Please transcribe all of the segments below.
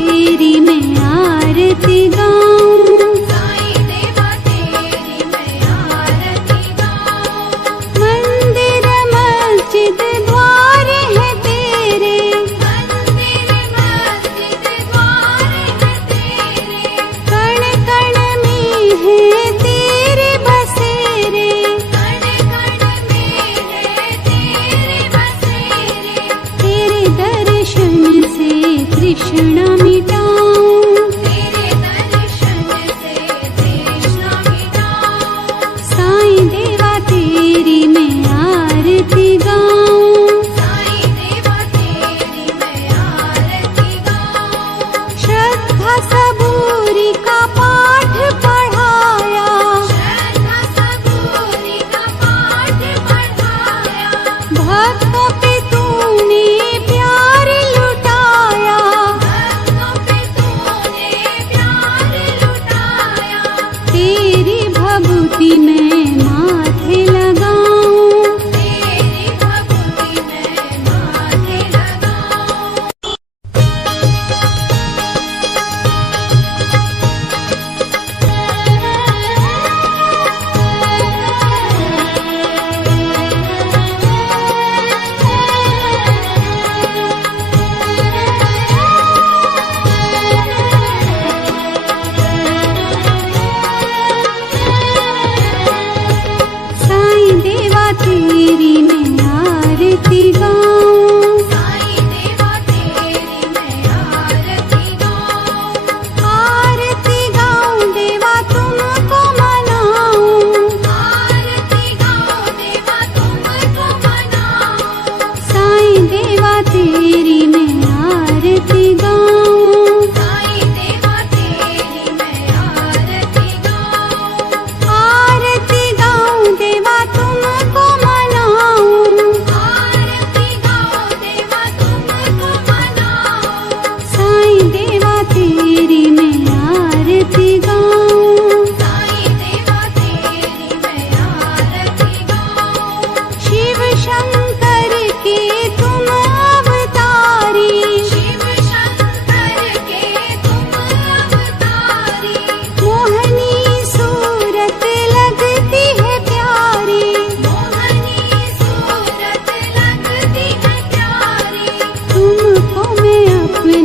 तेरी मैं आरती गाऊं, साईं देवा तेरी मैं आरती गाऊं। मंदिर मस्जिद द्वार है तेरे, मंदिर मस्जिद द्वार है तेरे, कण कण में है तेरे बसेरे, कण कण में है तेरे बसेरे। तेरे दर्शन से तृष्णा मिटाऊं, तेरे दर्शन से तृष्णा मिटाऊं। साईं देवा तेरी मैं आरती गाऊं, साईं देवा तेरी मैं आरती गाऊं। श्रद्धा सबूरी का पाठ पढ़ाया, श्रद्धा सबूरी का पाठ पढ़ाया, भक्तों पे तूने प्यार लुटाया, भक्तों पे तूने प्यार लुटाया। तेरी भभूति मैं माथे लगाऊं, तेरी भक्ति मैं माथे लगाऊं। साईं देवा तेरी मैं आरती गाऊं, साईं देवा तेरी मैं आरती गाऊं। आरती गाऊं देवा तुमको मनाऊं, आरती गाऊं देवा तुमको मनाऊं। साईं देवा तेरी मैं आरती गाऊं, साईं देवा तेरी मैं आरती गाऊं। आरती गाऊं देवा तुमको मनाऊं, आरती गाऊं देवा तुमको मनाऊं। साईं देवा तेरी मैं आरती गाऊं, साईं देवा तेरी मैं आरती गाऊं। शिव शंकर के तुम अवतारी, शिव शंकर के तुम अवतारी, मोहनी सूरत लगती है प्यारी, मोहनी सूरत लगती है प्यारी। तुमको मैं अपने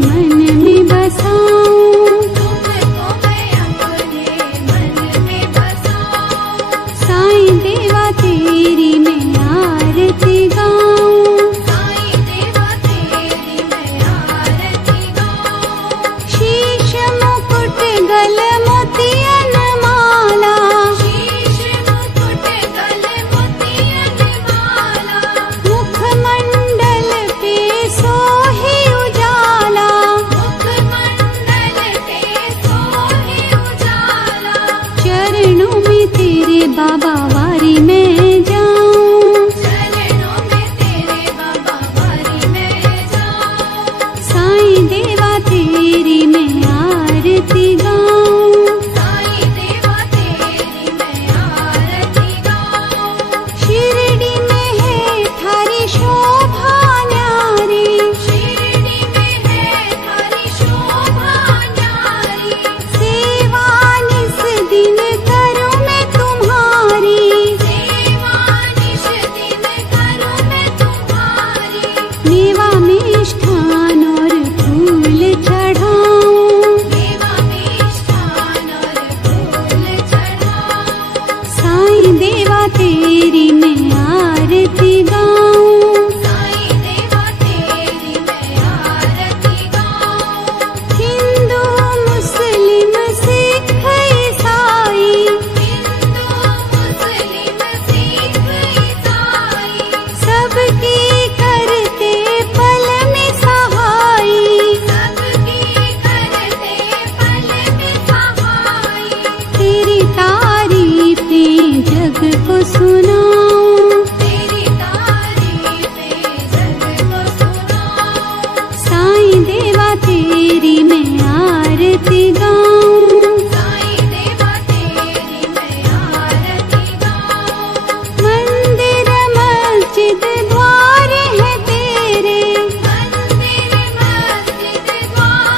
मन में बसाऊं, तुमको मैं अपने मन में बसाऊं। साईं देवा तेरी मैं आरती गाऊं, साईं देवा तेरी मैं आरती गाऊं। शीश मुकुट गल मोतियन माला, शीश मुकुट गल मोतियन माला, मुखमंडल पे सोहे उजाला, मुखमंडल पे सोहे उजाला। चरणों में तेरे बाबा वारी मैं जाऊं, चरणों में तेरे बाबा वारी मैं जाऊं। साईं देवा तेरी मैं आरती गाऊं, साईं देवा तेरी मैं आरती गाऊं। शिरडी में है थारी शोभा न्यारी, शिरडी में है थारी शोभा न्यारी, सेवा निस दिन करूं मैं तुम्हारी, सेवा निश दिन करूं मैं तुम्हारी। मेवा मिष्ठान और फूल चढ़ाऊं, देवा मिष्ठान और फूल चढ़ाऊं। साईं देवा तेरी मैं आरती गाऊं, साईं देवा तेरी मैं आरती गाऊं। हिंदू मुस्लिम सिख ईसाई, हिंदू मुस्लिम सिख ईसाई, सबकी करते पल में सहाई, सबकी करते पल में सहाई। तेरी तारीफें जग को सुनाऊं, तेरी तारीफें जग को सुनाऊं। साईं देवा तेरी मैं आरती गाऊं, साईं देवा तेरी मैं आरती गाऊं। मंदिर मस्जिद द्वार है तेरे, मंदिर मस्जिद द्वार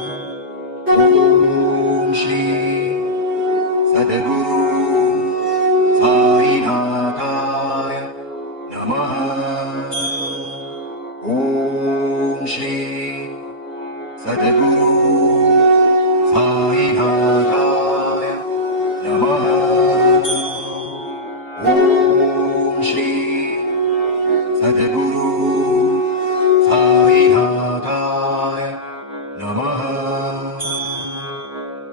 ॐ श्री सद्गुरु साईनाथाय नमः। ॐ श्री सद्गुरु साईनाथाय नमः। ॐ श्री सद्गुरु साईनाथाय नमः।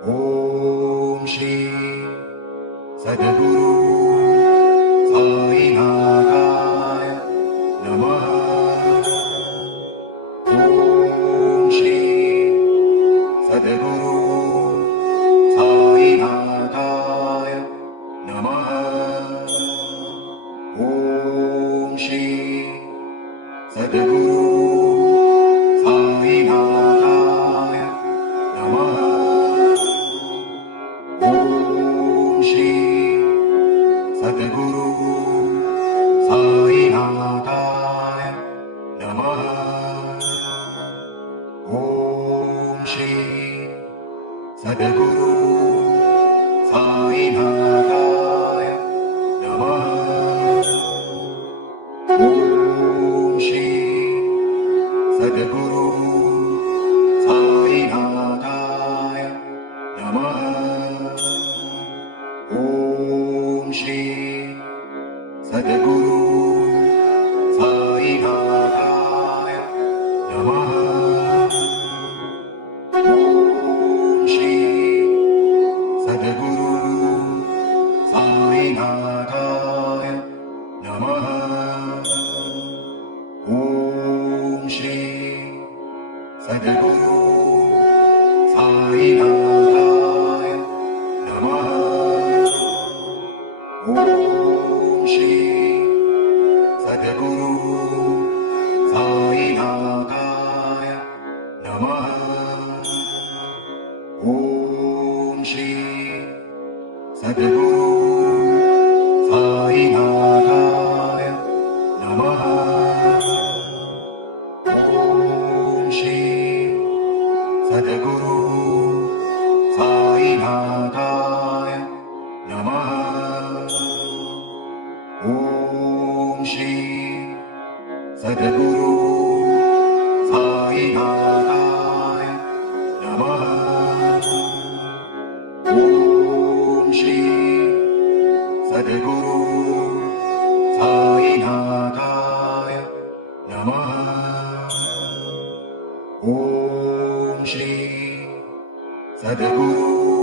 ॐ श्री सद्गुरु साईनाथाय नमः। ॐ श्री सद्गुरु साईनाथाय नमः। ॐ श्री सद्गुरु साईनाथाय नमः। ॐ श्री सद्गुरु साईनाथाय नमः। ॐ श्री सद्गुरु साईनाथाय नमः। ॐ श्री सद्गुरु साईनाथाय नमः। ॐ श्री सद्गुरु साईनाथाय नमः। ॐ श्री सद्गुरु साईनाथाय नमः। ॐ श्री सद्गुरु साईनाथाय नमः। ॐ श्री सद्गुरु साईनाथाय नमः। ॐ श्री सद्गुरु साईनाथाय नमः। ॐ श्री सद्गुरु साईनाथाय नमः। ॐ श्री सद्गुरु साईनाथाय नमः। ॐ श्री सद्गुरु साईनाथाय नमः। ॐ श्री सद्गुरु